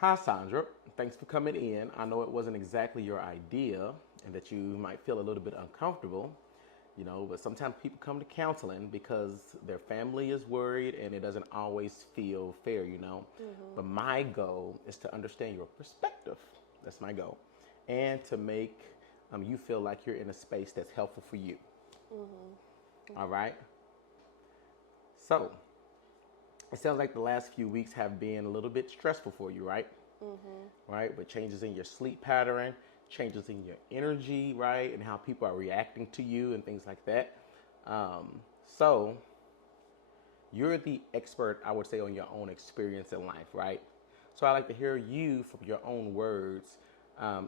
Hi, Sandra. Thanks for coming in. I know it wasn't exactly your idea and that you might feel a little bit uncomfortable, but sometimes people come to counseling because their family is worried and it doesn't always feel fair. But my goal is to understand your perspective. That's my goal. And to make you feel like you're in a space that's helpful for you. All right? So, it sounds like the last few weeks have been a little bit stressful for you, right? Right? With changes in your sleep pattern, changes in your energy, right? And how people are reacting to you and things like that. Um, so, you're the expert, I would say, on your own experience in life, right? So, I like to hear you from your own words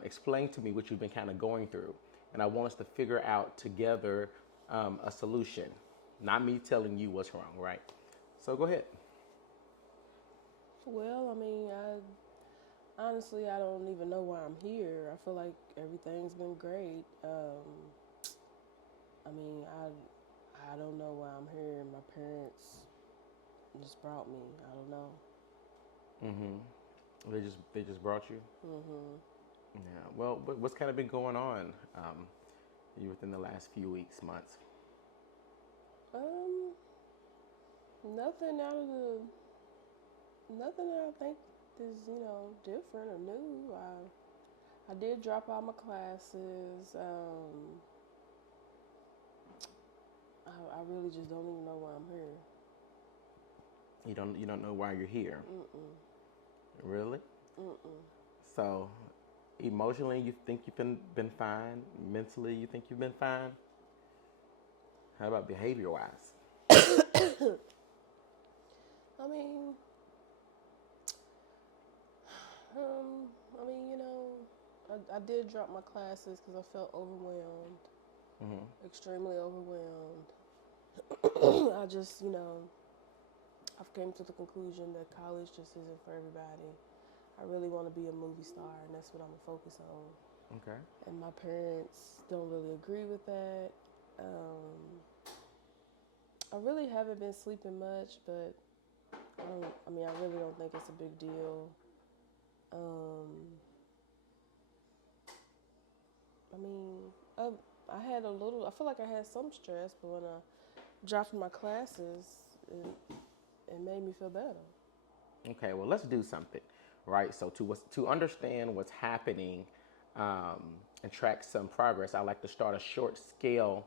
explain to me what you've been kind of going through. And I want us to figure out together a solution, not me telling you what's wrong, right? So, go ahead. Well, I mean, honestly, I don't even know why I'm here. I feel like everything's been great. I mean, I don't know why I'm here. My parents just brought me. I don't know. They just brought you. Yeah. Well, what's kind of been going on within the last few weeks, months? Um, nothing out of the nothing that I think is different or new. I did drop out my classes. I really just don't even know why I'm here. You don't know why you're here, Mm-mm. really? Mm-mm. So, emotionally, you think you've been fine. Mentally, you think you've been fine. How about behavior wise? I mean, I mean, I did drop my classes because I felt overwhelmed, extremely overwhelmed. I just, I've came to the conclusion that college just isn't for everybody. I really want to be a movie star, and that's what I'm gonna focus on. Okay. And my parents don't really agree with that. Um, I really haven't been sleeping much, but I mean, I really don't think it's a big deal. Um, I mean, I had a little. I feel like I had some stress, but when I dropped my classes, it made me feel better. Okay. Well, let's do something, right? So to understand what's happening um, and track some progress, I like to start a short scale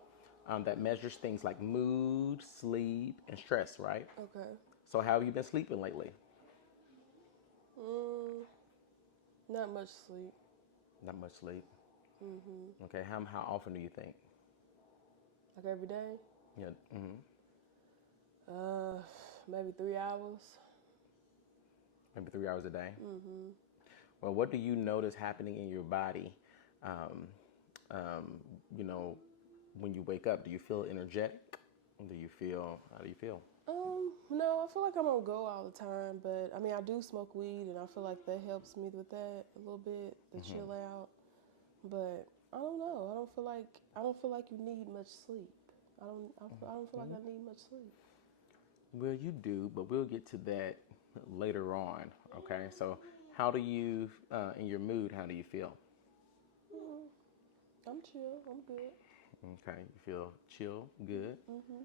that measures things like mood, sleep, and stress, right? Okay. So, how have you been sleeping lately? Mm, not much sleep. Not much sleep. Mhm. Okay. How often do you think? Like every day. Yeah. Uh, maybe 3 hours. Maybe 3 hours a day. Mhm. Well, what do you notice happening in your body? Um, um, you know, when you wake up, do you feel energetic? Do you feel? How do you feel? No, I feel like I'm on go all the time, but I mean, I do smoke weed, and I feel like that helps me with that a little bit, the chill out. But I don't know. I don't feel like you need much sleep. I don't feel like I need much sleep. Well, you do, but we'll get to that later on. Okay. So, how do you, in your mood, how do you feel? Mm, I'm chill. I'm good. Okay. You feel chill, good. Mhm.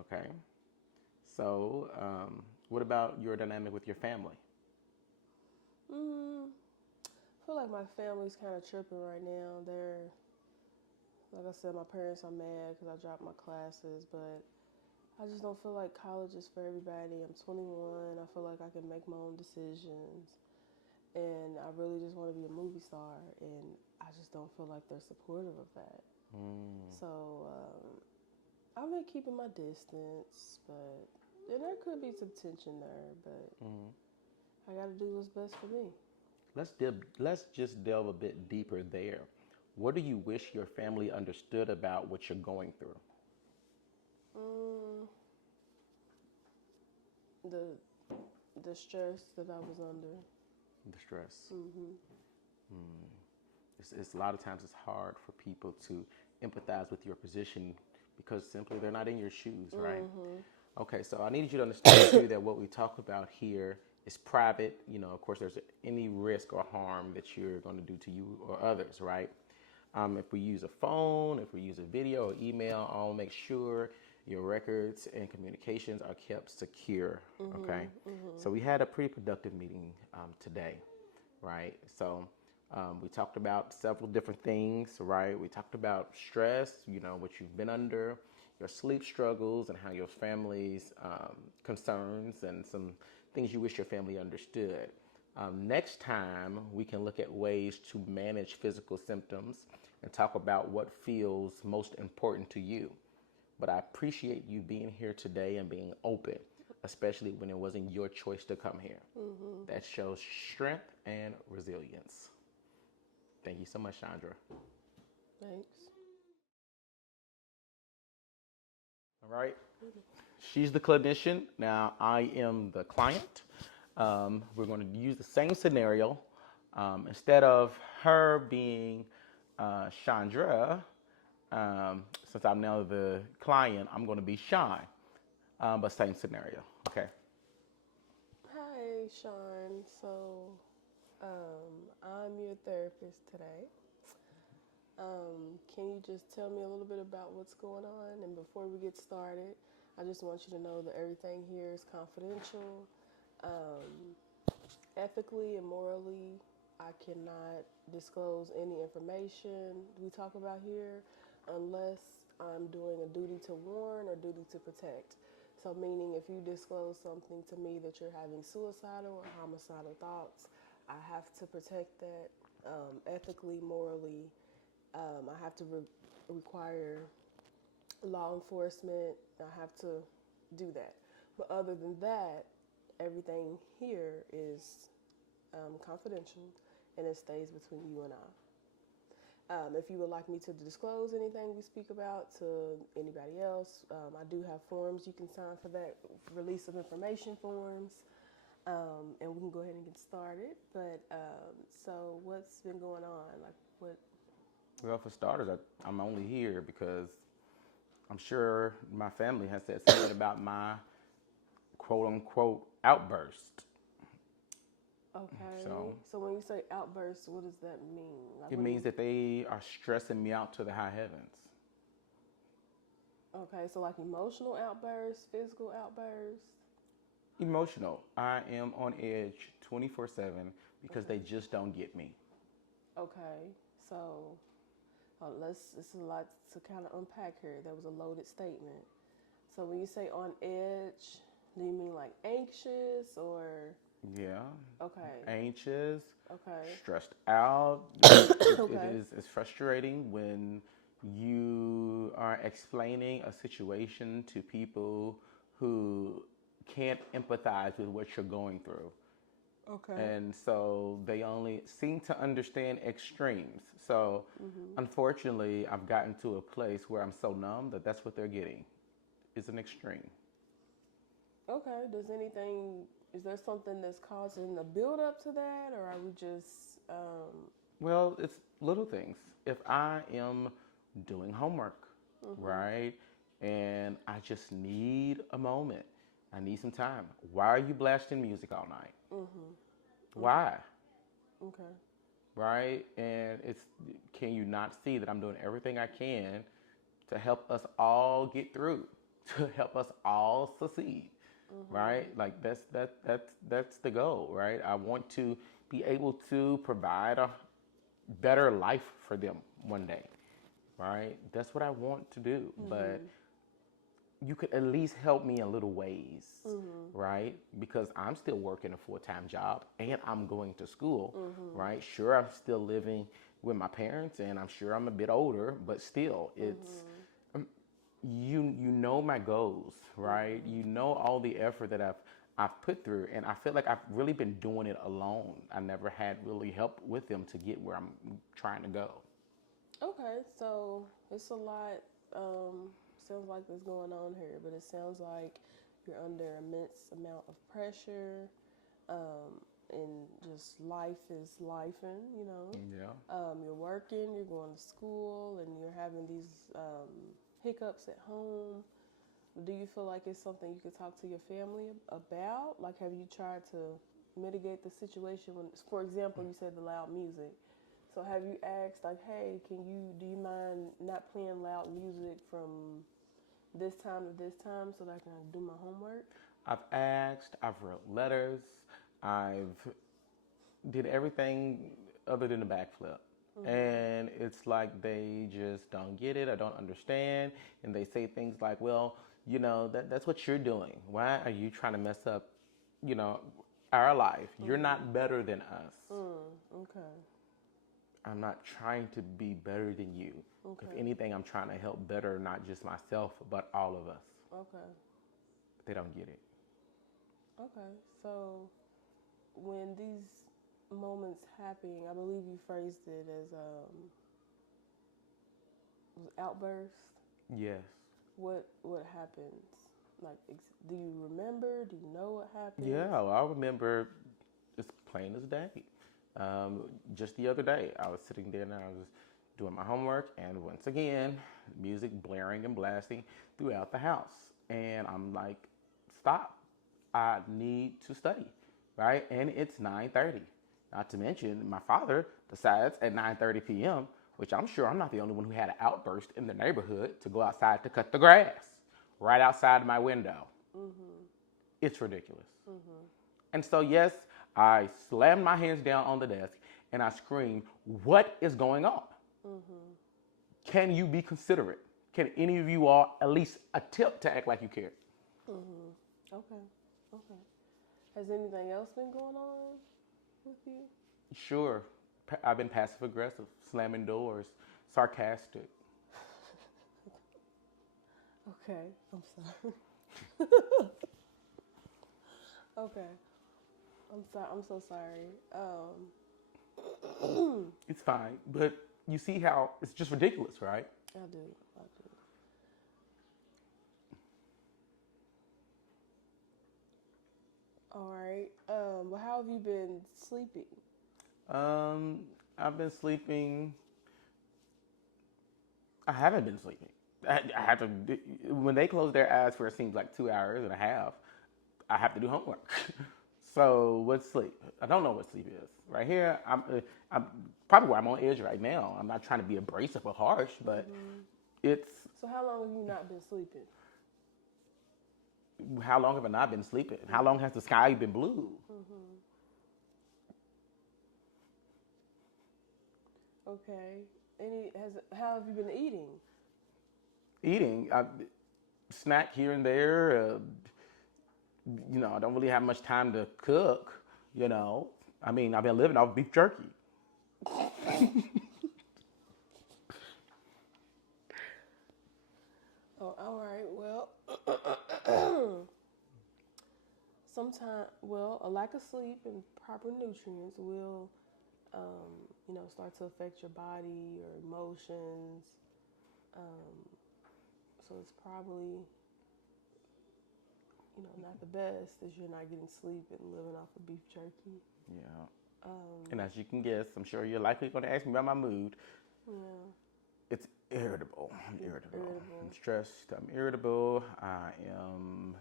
Okay. So, what about your dynamic with your family? Mm, I feel like my family's kind of tripping right now. Like I said, my parents are mad because I dropped my classes, but I just don't feel like college is for everybody. I'm 21. I feel like I can make my own decisions. And I really just want to be a movie star. And I just don't feel like they're supportive of that. Mm, So I've been keeping my distance, but and there could be some tension there, but mm. I got to do what's best for me. Let's just delve a bit deeper there. What do you wish your family understood about what you're going through? Mm, the the stress that I was under. The stress. Mhm. It's a lot of times it's hard for people to empathize with your position because simply they're not in your shoes, right? Mhm. Okay, so I need you to understand too that what we talk about here It's private. Of course, there's any risk or harm that you're going to do to you or others, right? If we use a phone, if we use a video or email, I'll make sure your records and communications are kept secure. Okay. So we had a pretty productive meeting today, right? So we talked about several different things, right? We talked about stress, what you've been under, your sleep struggles, and how your family's concerns and some things you wish your family understood. Next time, we can look at ways to manage physical symptoms and talk about what feels most important to you. But I appreciate you being here today and being open, especially when it wasn't your choice to come here. That shows strength and resilience. Thank you so much, Chandra. Thanks. All right. She's the clinician. Now I am the client. We're going to use the same scenario. Instead of her being Chandra, since I'm now the client, I'm going to be Sean. But same scenario. Okay. Hi, Sean. So, I'm your therapist today. Can you just tell me a little bit about what's going on? And before we get started, I just want you to know that everything here is confidential. Ethically and morally, I cannot disclose any information we talk about here unless I'm doing a duty to warn or duty to protect. So meaning if you disclose something to me that you're having suicidal or homicidal thoughts, I have to protect that ethically, morally. I have to require law enforcement. I have to do that. But other than that, everything here is confidential and it stays between you and I. If you would like me to disclose anything we speak about to anybody else, I do have forms you can sign for that, release of information forms, and we can go ahead and get started. But so what's been going on? Like what? Well, for starters, I'm only here because I'm sure my family has said something about my quote unquote outburst. Okay. So So when you say outbursts, what does that mean? Like it means that they are stressing me out to the high heavens. Okay, so like emotional outbursts, physical outbursts. Emotional. I am on edge 24/7 because they just don't get me. Okay, so it's a lot to kind of unpack here. That was a loaded statement. So when you say on edge, do you mean like anxious or? Yeah. Okay. Anxious, Okay. stressed out. Okay. It's frustrating when you are explaining a situation to people who can't empathize with what you're going through. Okay. And so they only seem to understand extremes. So unfortunately, I've gotten to a place where I'm so numb that that's what they're getting. It's an extreme. Okay. Is there something that's causing the build up to that, or are we just? Well, it's little things. If I am doing homework, right, and I just need a moment, I need some time. Why are you blasting music all night? Why? Okay. Right? And can you not see that I'm doing everything I can to help us all get through, to help us all succeed? Right? Like that's the goal, right? I want to be able to provide a better life for them one day, right? That's what I want to do. But you could at least help me in little ways, right? Because I'm still working a full-time job and I'm going to school, right? Sure, I'm still living with my parents and I'm sure I'm a bit older, but still, it's you know my goals, right? You know all the effort that I've put through, and I feel like I've really been doing it alone. I never had really help with them to get where I'm trying to go. Okay. So it's a lot. Sounds like there's going on here, but it sounds like you're under immense amount of pressure. And just life is lifing, you know. Yeah. You're working, you're going to school, and you're having these hiccups at home. Do you feel like it's something you could talk to your family about? Like, have you tried to mitigate the situation when, for example, you said the loud music. So have you asked, like, hey, do you mind not playing loud music from this time to this time so that I can do my homework? I've asked, I've wrote letters, I've did everything other than a backflip. And it's like they just don't get it or don't understand. And they say things like, well, that's what you're doing. Why are you trying to mess up, you know, our life? You're not better than us. Okay. I'm not trying to be better than you. Okay. If anything, I'm trying to help better not just myself, but all of us. Okay. They don't get it. Okay. So when these moments happen, I believe you phrased it as outburst. Yes. What happens? Like, do you remember? Do you know what happened? Yeah, well, I remember it's plain as day. Just the other day, I was sitting there and I was doing my homework, and once again, music blaring and blasting throughout the house. And I'm like, stop. I need to study, right? And it's 9:30. Not to mention, my father decides at 9:30 p.m., which I'm sure I'm not the only one who had an outburst in the neighborhood, to go outside to cut the grass right outside my window. It's ridiculous. And so, yes, I slammed my hands down on the desk and I screamed, what is going on? Can you be considerate? Can any of you all at least attempt to act like you care? Okay. Okay. Has anything else been going on with you? Sure. I've been passive aggressive, slamming doors, sarcastic. Okay. I'm sorry. Okay. I'm so sorry. It's fine. But you see how it's just ridiculous, right? I do. All right. Well, how have you been sleeping? Um, I've been sleeping. I haven't been sleeping. I have to, when they close their eyes for it seems like 2 hours and a half, I have to do homework. So what's sleep? I don't know what sleep is. Right here, I'm probably where I'm on edge right now. I'm not trying to be abrasive or harsh, but it's, So how long have you not been sleeping? how long have I not been sleeping? How long has the sky been blue? Okay. How have you been eating? Eating, snack here and there. I don't really have much time to cook. I mean, I've been living off beef jerky. Oh, all right. Well, a lack of sleep and proper nutrients will, start to affect your body, your emotions. Um, so it's probably, not the best as you're not getting sleep and living off of beef jerky. Yeah. And as you can guess, I'm sure you're likely going to ask me about my mood. Yeah. It's irritable. I'm irritable. Irritable. I'm stressed. I'm irritable. I am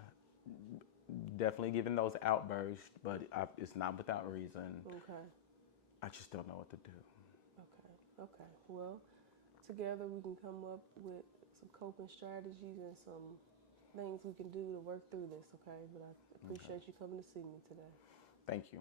definitely giving those outbursts, but it's not without reason. Okay. I just don't know what to do. Okay. Well, together we can come up with some coping strategies and some things we can do to work through this, okay? But I appreciate you coming to see me today. Thank you.